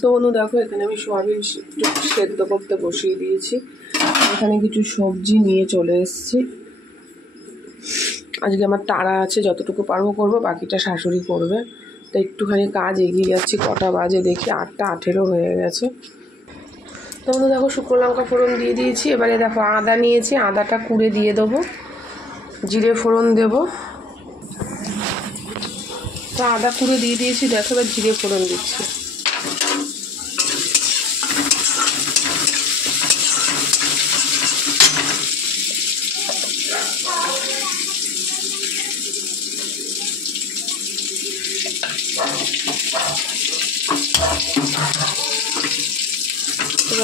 তো বন্ধু দেখো এখানে আমি সোয়াবিন সেদ্ধ করতে বসিয়ে দিয়েছি। এখানে কিছু সবজি নিয়ে চলে এসেছি। আজকে আমার তাড়া আছে, যতটুকু পারবো করবো, বাকিটা শাশুড়ি করবে। তো একটুখানি কাজ এগিয়ে যাচ্ছি। কটা বাজে দেখি, 8:18 হয়ে গেছে। তো বন্ধু দেখো শুকনো লঙ্কা ফোড়ন দিয়ে দিয়েছি। এবারে দেখো আদা নিয়েছি, আদাটা কুড়ে দিয়ে দেবো। জিরে ফোড়ন দেবো। তো আদা কুড়ে দিয়ে দিয়েছি, দেখো এবার জিরে ফোড়ন দিচ্ছি।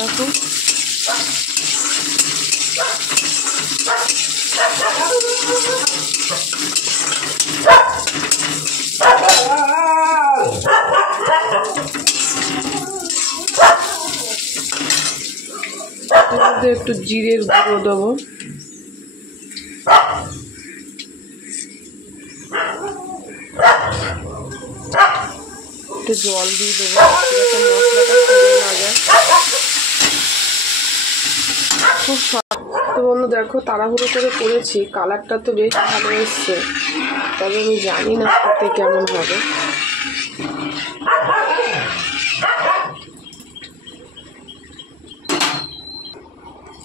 দেখো একটু জিরের গুঁড়ো দেবো। একটু জল দিয়ে দেবো যাতে মশলাটা পুড়ে না যায়। খুব তো বন্ধু দেখো তাড়াহুড়ো করে করেছি, কালারটা তো বেশ ভালো এসছে, তবে আমি জানি না খেতে কেমন হবে।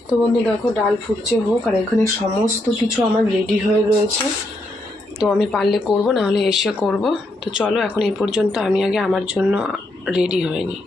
তো বন্ধু দেখো ডাল ফুটছে হোক, আর এখানে সমস্ত কিছু আমার রেডি হয়ে রয়েছে। তো আমি পারলে করব, না হলে এসে করব। তো চলো এখন এই পর্যন্ত আমি আগে আমার জন্য রেডি হয়ে নিই।